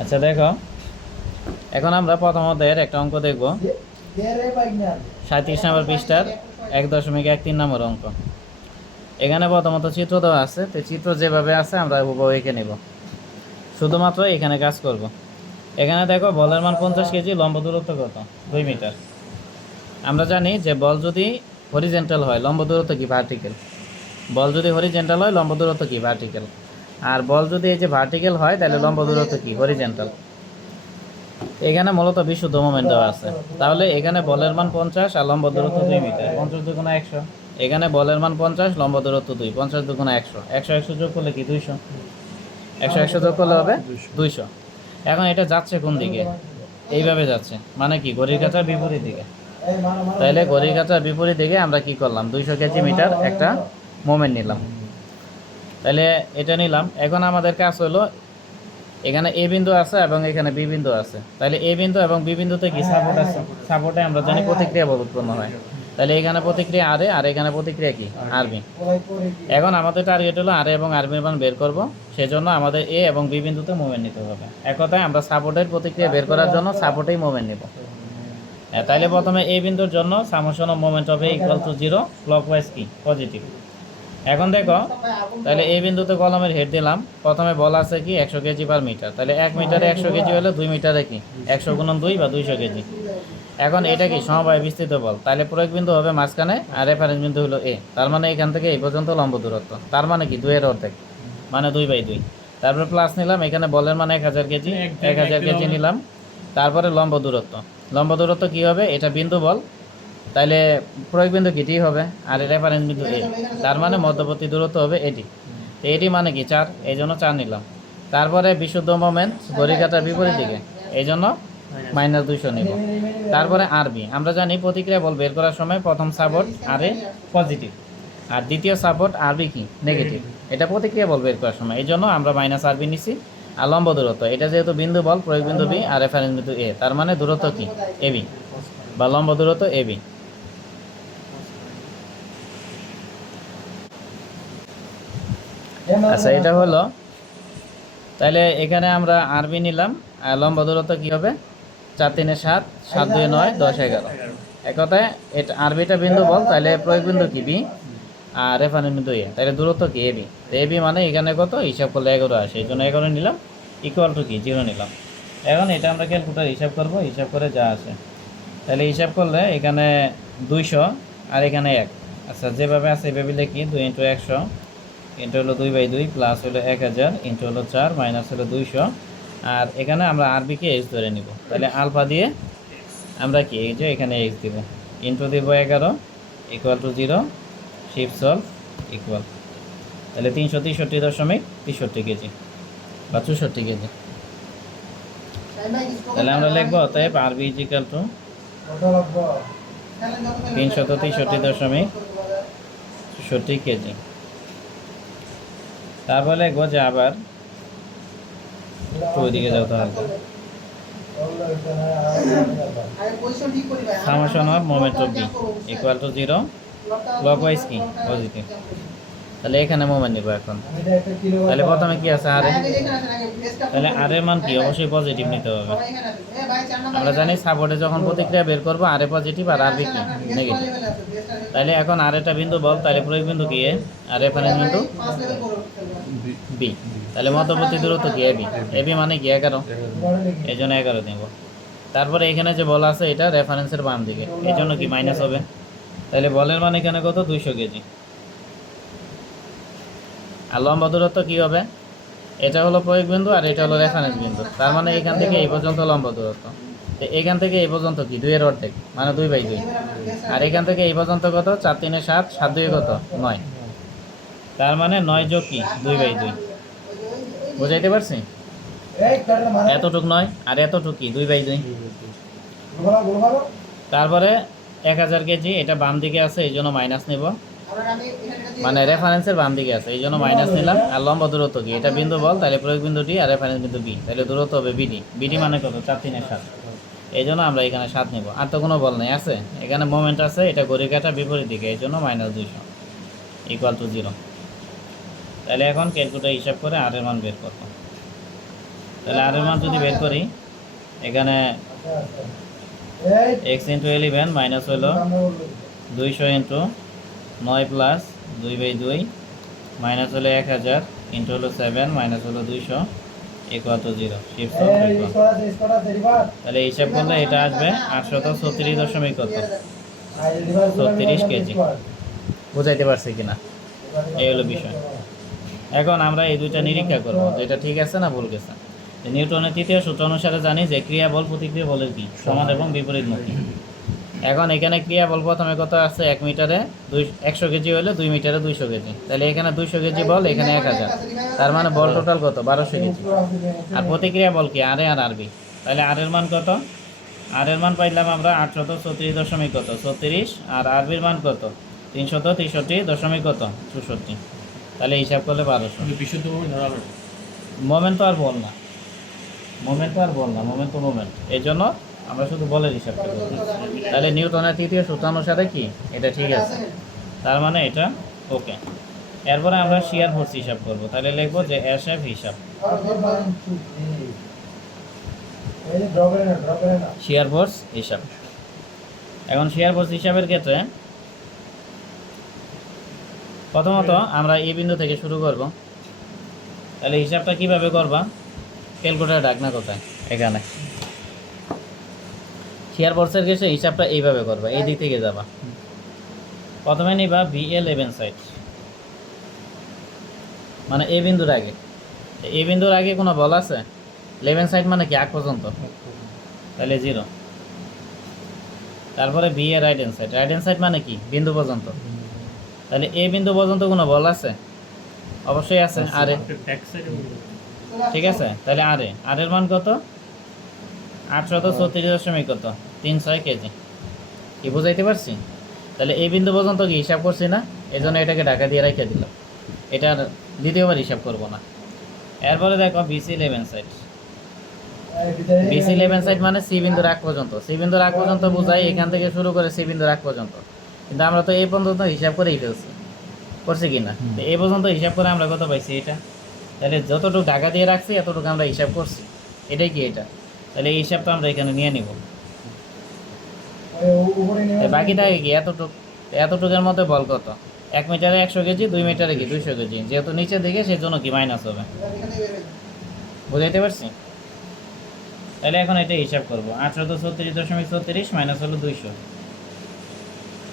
আচ্ছা দেখো, এখন আমরা প্রথম অধ্যায়ের একটা অঙ্ক দেখব। 37 নম্বর পৃষ্ঠার 1.13 নম্বর অঙ্ক। এখানে প্রথমত চিত্র দেওয়া আছে, তো চিত্র যেভাবে আছে আমরা হুবহু এঁকে নেব, শুধুমাত্র এখানে কাজ করব। এখানে দেখো বলের মান 50 কেজি, লম্ব দূরত্ব কত? 2 মিটার। আমরা জানি যে বল যদি হরিজেন্টাল হয় লম্ব দূরত্ব কি? ভার্টিক্যাল। বল যদি হরিজেন্টাল হয় লম্ব দূরত্ব কি? ভার্টিক্যাল। আর বল যদি এই যে ভার্টিক্যাল হয় তাহলে লম্ব দূরত্ব কি? হরিজেন্টাল। এখানে মূলত বিশুদ্ধ মোমেন্ট দেওয়া আছে। তাহলে এখানে বলের মান 50 আর লম্ব দূরত্ব 2 মিটার। 50 দুগুণা 100। এখানে বলের মান 50, লম্ব দূরত্ব 2, 50 দুগুণা 100। 100 100 যোগ করলে কি? 200। 100 100 যোগ করলে হবে 200। এখন এটা যাচ্ছে কোন দিকে? এইভাবে যাচ্ছে, মানে কি? ঘড়ির কাঁটার বিপরীত দিকে। তাইলে ঘড়ির কাঁটার বিপরীত দিকে আমরা কি করলাম? 200 কেজি মিটার একটা মোমেন্ট নিলাম। তাহলে এটা নিলাম। এখন আমাদের কাজ হলো, এখানে এ বিন্দু আছে এবং এখানে বি বিন্দু আছে। তাহলে এ বিন্দু এবং বি বিন্দুতে কি সাপোর্ট আছে? সাপোর্টে আমরা জানি প্রতিক্রিয়া বল উৎপন্ন হয়। তাহলে এখানে প্রতিক্রিয়া আর এ, আর এখানে প্রতিক্রিয়া কি? আর বি। এখন আমাদের টার্গেট হলো আর এ এবং আর বির মান বের করব। সেজন্য আমাদের এ এবং বি বিন্দুতে মুভমেন্ট নিতে হবে। এক কথায় আমরা সাপোর্টের প্রতিক্রিয়া বের করার জন্য সাপোর্টেই মুভমেন্ট নেব। তাইলে প্রথমে এ বিন্দুর জন্য summation of moment of A equal to 0, clockwise কি? পজিটিভ। এখন দেখো, তাহলে এই বিন্দুতে কলমের হেড দিলাম। প্রথমে বল আছে কি? 100 কেজি পার মিটার। তাহলে 1 মিটারে 100 কেজি হলে 2 মিটারে কি? 100 গুণন 2 বা 200 কেজি। এখন এটা কি? সমবায় বিস্তৃত বল। তাহলে প্রয়োগ বিন্দু হবে মাঝখানে আর রেফারেন্স বিন্দু হলো এ। তার মানে এখান থেকে এই পর্যন্ত লম্ব দূরত্ব। তার মানে কি? 2 এর অর্ধেক, মানে 2/2। তারপরে প্লাস নিলাম, এখানে বলের মান 1000 কেজি, 1000 কেজি নিলাম। তারপরে লম্ব দূরত্ব। লম্ব দূরত্ব কি হবে? এটা বিন্দু বল, তাইলে প্রয়োগ বিন্দু কি? টি হবে, আর রেফারেন্স বিন্দু এ। তার মানে মধ্যবর্তী দূরত্ব হবে এটি। তো এটি মানে কি? 4, এই জন্য 4 নিলাম। তারপরে বিশুদ্ধ মোমেন্ট ঘড়ির কাঁটার বিপরীত দিকে, এই জন্য -200 নিব। তারপরে আর বি। আমরা জানি প্রতিক্রিয়া বল বের করার সময় প্রথম সাপোর্ট আর এ পজিটিভ আর দ্বিতীয় সাপোর্ট আর বি কি? নেগেটিভ। এটা প্রতিক্রিয়া বল বের করার সময়, এই জন্য আমরা -আর বি নিছি। আর লম্ব দূরত্ব, এটা যেহেতু বিন্দু বল, প্রয়োগ বিন্দু বি আর রেফারেন্স বিন্দু এ, তার মানে দূরত্ব কি? এ বি, বা লম্ব দূরত্ব এ বি। আচ্ছা, এটা হলো। তাহলে এখানে আমরা আরবি নিলাম, আর লম্ব দূরত্ব কী হবে? 4 3 7, 7 2 9, 10 11। এক কথায় এটা আরবিটা বিন্দু বল, তাহলে প্রয়োগ বিন্দু কি? বি, আর রেফারেন্স বিন্দু এ, তাহলে দূরত্ব কি? A B. তো এ বি মানে এখানে কত? হিসাব করলে 11 আসে, এই জন্য 11 নিলাম। ইকুয়াল টু কি? 0 নিলাম। এখন এটা আমরা ক্যালকুলেটার হিসাব করব, হিসাব করে যা আসে। তাহলে হিসাব করলে এখানে 200 আর এখানে 1। আচ্ছা, যেভাবে আছে এভাবে লিখি। 2 × 100 ইন্টু হলো 2/2 প্লাস হলো 1000 ইন্টু হলো 4 মাইনাস হলো 200। আর এখানে আমরা আরবিকে এক্স ধরে নিব। তাহলে আলফা দিয়ে আমরা কি? এই যে এখানে এক্স দিব, ইন্টু দিব 11 equal to 0, shift solve equal. তাহলে 363.63 কেজি বা 64 কেজি। তাহলে আমরা লিখবো অতএব আরবি ইকুয়াল টু 363.64 কেজি। তারপরে লিখবো যে আবার ওইদিকে যাও, তাহলে summation of moment of B equal to 0, clockwise কি? পজিটিভ। তাহলে এখানে মোমেন্ট নিব এখন। তাহলে প্রথমে কি আছে? আর এ। তাহলে আর এর মান কি? অবশ্যই পজিটিভ নিতে হবে। আমরা জানি সাপোর্টে যখন প্রতিক্রিয়া বের করবো আর এ পজিটিভ আর আর বি কি? নেগেটিভ। তাহলে এখন আর এটা বিন্দু বল, তাহলে প্রয়োগ বিন্দু কি? এ, আর রেফারেন্স বিন্দু বি। তাহলে মধ্যবর্তী দূরত্ব কি? এবি। এবি মানে কি? 11, এই জন্য 11 নেব। তারপরে এখানে যে বল আছে এটা রেফারেন্সের বাম দিকে, এই জন্য কি? মাইনাস হবে। তাহলে বলের মান এখানে কত? 200 কেজি। আর লম্ব দূরত্ব কী হবে? এটা হলো প্রয়োগ বিন্দু আর এটা হলো রেফারেন্স বিন্দু। তার মানে এখান থেকে এই পর্যন্ত লম্ব দূরত্ব। তো এখান থেকে এই পর্যন্ত কি? 2 এর অর্ধেক, মানে 2/2। আর এখান থেকে এই পর্যন্ত কত? 4 3 7, 7 2 কত? 9। তার মানে 9 যোগ কি? 2/2। বুঝাইতে পারছি? এতটুক 9 আর এতটুক কি? 2/2। তারপরে 1000 কেজি, এটা বাম দিকে আছে এই জন্য মাইনাস নেব, মানে রেফারেন্সের বাম দিকে আছে এই জন্য মাইনাস নিলাম। আর লম্ব দূরত্ব কি? এটা বিন্দু বল, তাহলে প্রয়োগ বিন্দু ডি আর রেফারেন্স বিন্দু বি, তাহলে দূরত্ব হবে বিডি। বিডি মানে কত? 4 3 7, এই জন্য আমরা এখানে 7 নেব। আর তো কোনো বল নেই আছে, এখানে মোমেন্ট আছে, এটা ঘড়ির কাঁটার বিপরীত দিকে, এই জন্য -200 ইকুয়াল টু 0। তাহলে এখন ক্যালকুলেটর হিসাব করে আর এর মান বের করব। তাহলে আর এর মান যদি বের করি, এখানে x ইন্টু 11 মাইনাস হলো 200 ইন্টু 9 প্লাস 2/2 মাইনাস হলো 1000 ইন্টু হলো 7 মাইনাস হলো 200 ইকুয়াল টু 0। শিফট তাহলে হিসাব করলে এটা আসবে 836 কত 36 কেজি। বুঝাইতে পারছি কিনা, এই হলো বিষয়। এখন আমরা এই দুইটা নিরীক্ষা করব যে এটা ঠিক আছে না ভুল গেছে। নিউটনের তৃতীয় সূত্র অনুসারে জানি যে ক্রিয়া বল প্রতিক্রিয়া বলের কি সমান এবং বিপরীতমুখী। এখন এখানে ক্রিয়া বল প্রথমে কত আছে, 1 মিটারে 100 কেজি হলে 2 মিটারে 200 কেজি। তাহলে এখানে 200 কেজি বল, এখানে 1000, তার মানে বল টোটাল কত 1200 কেজি। আর প্রতিক্রিয়া বল কি আর এ আর আরবি। তাহলে আর এর মান কত, আর এর মান পাইলাম আমরা 836 কত 36, আর আরবির মান কত 363 কত 64। তাহলে হিসাব করলে 1200। বিশুদ্ধ মোমেন্ট তো আর বল না, মোমেন্ট তো আর বল না, মোমেন্ট তো মোমেন্ট। এই জন্য আমরা শুধু বলের হিসাবটা করব। তাহলে নিউটনের তৃতীয় সূত্র অনুসারে কি এটা ঠিক আছে, তার মানে এটা ওকে। এরপরে আমরা শিয়ার ফোর্স হিসাব করব। তাহলে লিখবো যে এসএফ হিসাব, শিয়ার ফোর্স হিসাব। এখন শিয়ার ফোর্স হিসাবের ক্ষেত্রে প্রথমত আমরা এই বিন্দু থেকে শুরু করব। তাহলে হিসাবটা কিভাবে করবা, ক্যালকুলেটর ডাকনা কোথায়, এখানে শিয়ার ফোর্সের ক্ষেত্রে হিসাবটা এইভাবে করবা, এই দিক থেকে যাবা। প্রথমে নিবা BA11 সাইড, মানে এই বিন্দুর আগে। এই বিন্দুর আগে কোনো বল আছে, 11 সাইড মানে কি আগ পর্যন্ত, তাহলে 0। তারপরে BA right hand side, right hand side মানে কি বিন্দু পর্যন্ত, তাহলে এই বিন্দু পর্যন্ত কোনো বল আছে, অবশ্যই আছে আরে, ঠিক আছে। তাহলে আর এর মান কত 836 কত 36 কেজি। কি বুঝাইতে পারছি? তাহলে এই বিন্দু পর্যন্ত কি হিসাব করছি না, এই জন্য এটাকে ঢাকা দিয়ে রেখে দিলাম, এটা আর দ্বিতীয়বার হিসাব করব না। এরপরে দেখো BC11 সাইড, BC11 সাইড মানে সি বিন্দুর আগ পর্যন্ত, সি বিন্দুর আগ পর্যন্ত বোঝাই এখান থেকে শুরু করে সি বিন্দুর আগ পর্যন্ত। কিন্তু আমরা তো এই পর্যন্ত হিসাব করেই ফেলছি, করছি কি না, এই পর্যন্ত হিসাব করে আমরা কত পাইছি এটা। তাহলে যতটুকু ঢাকা দিয়ে রাখছি এতটুকু আমরা হিসাব করছি, এটাই কি এটা। তাহলে এই হিসাবটা আমরা এখানে নিয়ে নিব। বাকি থাকে কি এতটুকের মধ্যে বল কত, 1 মিটারে 100 কেজি, 2 মিটারে কি 200 কেজি, যেহেতু নিচের দিকে সেই জন্য কি মাইনাস হবে। বুঝাইতে পারছি? তাহলে এখন এটা হিসাব করবো, 836.36 মাইনাস হলো 200।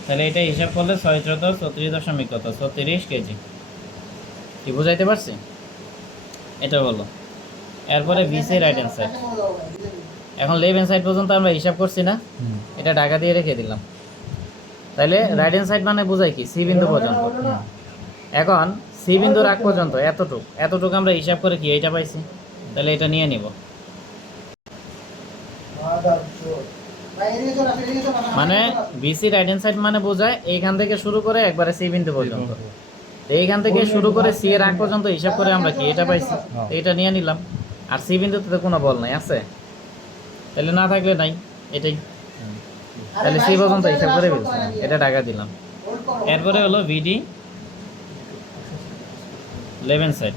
তাহলে এটা হিসাব করলে 636 কত 36 কেজি। কি বুঝাইতে পারছি? এটা হলো। এরপরে বিসি রাইট হ্যান্ড সাইড, এখন লেফট হ্যান্ড সাইড পর্যন্ত আমরা হিসাব করছি না, এটা ঢাকা দিয়ে রেখে দিলাম। তাহলে রাইট হ্যান্ড সাইড মানে বোঝাই কি সি বিন্দু পর্যন্ত। এখন সি বিন্দুর আগ পর্যন্ত এতটুকু আমরা হিসাব করে কি এইটা পাইছি, তাহলে এটা নিয়ে নিব। মানে বিসি রাইট হ্যান্ড সাইড মানে বোঝায় এইখান থেকে শুরু করে একবারে সি বিন্দু পর্যন্ত। এইখান থেকে শুরু করে সি এর আগ পর্যন্ত হিসাব করে আমরা কি এটা পাইছি, এটা নিয়ে নিলাম। আর সি বিন্দুতে তো কোনো বল নাই, আছে তাহলে না থাকলে নাই, এটাই। তাহলে সি পর্যন্ত হিসাব করে ফেলছি, এটা টাকা দিলাম। এরপরে হলো ভিডি 11 সাইড।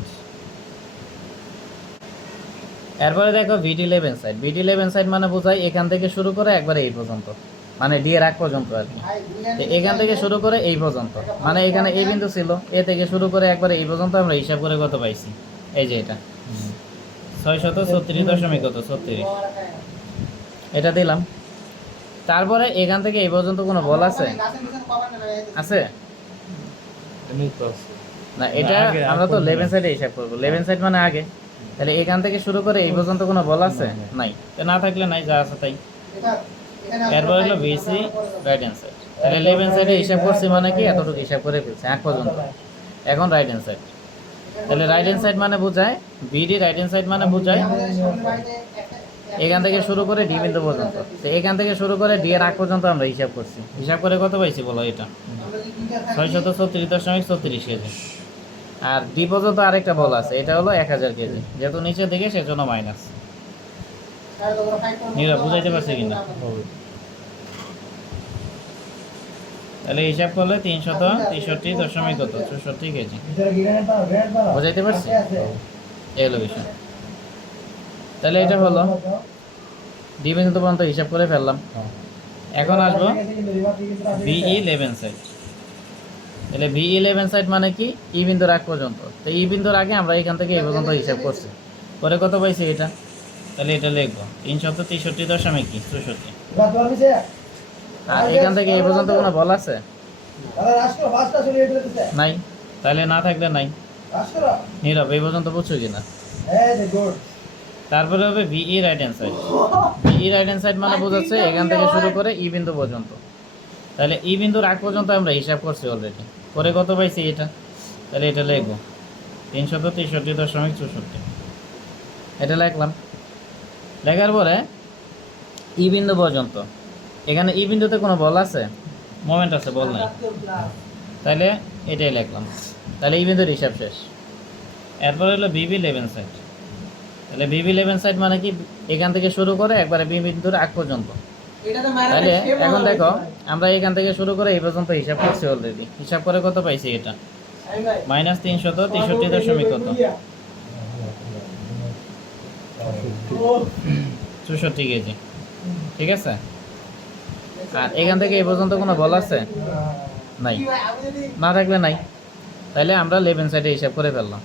এরপরে দেখো VD11 সাইড, VD11 সাইড মানে বোঝায় এখান থেকে শুরু করে একবারে এই পর্যন্ত, মানে ডি এর আগ পর্যন্ত আর কি। এখান থেকে শুরু করে এই পর্যন্ত, মানে এখানে এই বিন্দু ছিল, এ থেকে শুরু করে একবারে এই পর্যন্ত আমরা হিসাব করে কত পাইছি, এই যে এটা 636 কত 36, এটা দিলাম। তারপরে এখান থেকে এই পর্যন্ত কোনো বল আছে, আছে না, এটা আমরা তো 11 সাইডে হিসাব করবো, 11 সাইড মানে আগে। তাহলে এখান থেকে শুরু করে এই পর্যন্ত কোনো বল আছে, নাই, না থাকলে নাই, যা আছে তাই। এরপর হলো বিসি রাইট হ্যান্ড সাইড, তাহলে 11 সাইডে হিসাব করছি মানে কি এতটুকু হিসাব করে ফেলছি আগ পর্যন্ত। এখন রাইট হ্যান্ড সাইড, তাহলে রাইট হ্যান্ড সাইড মানে বোঝায় বিডি রাইট হ্যান্ড সাইড মানে বোঝায় এখান থেকে শুরু করে ডি বিন্দু পর্যন্ত। তো এখান থেকে শুরু করে ডি এর আগ পর্যন্ত আমরা হিসাব করছি, হিসাব করে কত পাইছি বলো, এটা 636.36 কেজি। আর ডি পর্যন্ত আরেকটা বল আছে, এটা হলো 1000 কেজি, যেহেতু নিচের দিকে সেজন্য মাইনাস। বুঝাইতে পারছি কিনা? তাহলে হিসাব করলে 363 কত 64 কেজি। বুঝাইতে পারছি? এই হলো বিষয়। তাহলে এটা হলো ডি বিন্দু পর্যন্ত হিসাব করে ফেললাম। এখন আসবো B11 সাইড। তাহলে B11 সাইড মানে কি, ই বিন্দুর আগ পর্যন্ত। তো ই বিন্দুর আগে আমরা এখান থেকে এই পর্যন্ত হিসাব করছি, পরে কত পাইছি এটা, তাহলে এটা লিখবো 363.64। আর এখান থেকে এই পর্যন্ত কোনো বল আছে? নাই। তাহলে না থাকলে নাই, নীরব। এই পর্যন্ত বুঝছো কিনা? তারপরে হবে be right hand side. Be right hand side মানে বোঝাচ্ছে এখান থেকে শুরু করে ই বিন্দু পর্যন্ত। তাহলে ই বিন্দুর আগ পর্যন্ত আমরা হিসাব করছি অলরেডি, পরে কত পাইছি এটা, তাহলে এটা লিখবো 363.64। এটা লিখলাম। লেখার পরে ই বিন্দু পর্যন্ত, এখানে ই বিন্দুতে কোনো বল আছে? মোমেন্ট আছে, বল নাই। তাহলে এটাই লিখলাম। তাহলে ই বিন্দুর হিসাব শেষ। এরপরে হলো BB11 সাইড। তাহলে BB11 সাইড মানে কি, এখান থেকে শুরু করে একবারে বি বিন্দুর আগ পর্যন্ত। তাহলে এখন দেখো আমরা এখান থেকে শুরু করে এই পর্যন্ত হিসাব করছি অলরেডি। হিসাব করে কত পাইছি এটা, -363 কত, 64 কেজি। ঠিক আছে। আর এখান থেকে এই পর্যন্ত কোনো বল আছে? নাই। না থাকলে নাই। তাহলে আমরা লেভেন সাইডে হিসাব করে ফেললাম।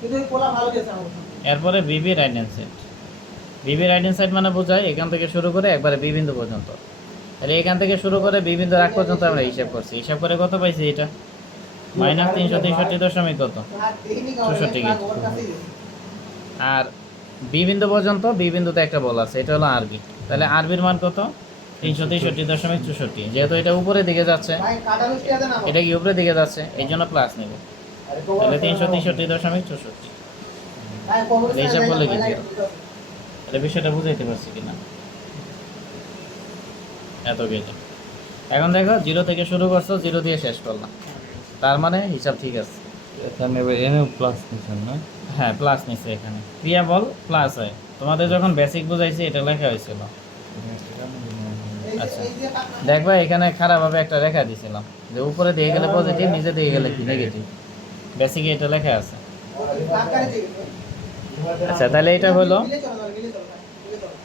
এরপরে বিবি রাইট হ্যান্ড সাইড। বিবি রাইট হ্যান্ড সাইড মানে বোঝায় এখান থেকে শুরু করে একবারে বি বিন্দু পর্যন্ত। তাহলে এখান থেকে শুরু করে বি বিন্দুর আগ পর্যন্ত আমরা হিসাব করছি। হিসাব করে কত পাইছি এটা, -363 কত, 64 কেজি। আর বি বিন্দু পর্যন্ত, বি বিন্দুতে একটা বল আছে, এটা হলো আরবি। তাহলে আরবির মান কত, 363.64। যেহেতু এটা উপরের দিকে যাচ্ছে, এটা কি উপরের দিকে যাচ্ছে, এই জন্য প্লাস নেব। তাহলে 363.64। হিসাব করলে কি তাহলে বিষয়টা বুঝাইতে পারছি কিনা, এত কেজি। এখন দেখো 0 থেকে শুরু করছো, 0 দিয়ে শেষ করলাম, তার মানে হিসাব ঠিক আছে। এখানে এনেও প্লাস নিছেন না? হ্যাঁ, প্লাস নিচ্ছে এখানে, ক্রিয়া বল প্লাস হয়। তোমাদের যখন বেসিক বুঝাইছি এটা লেখা হয়েছিল। আচ্ছা, দেখবা এখানে খারাপভাবে একটা রেখা দিয়েছিলাম, যে উপরে দিয়ে গেলে পজিটিভ, নিচে দিয়ে গেলে কি নেগেটিভ। বেসিকে এটা লেখা আছে। আচ্ছা, তাহলে এটা হলো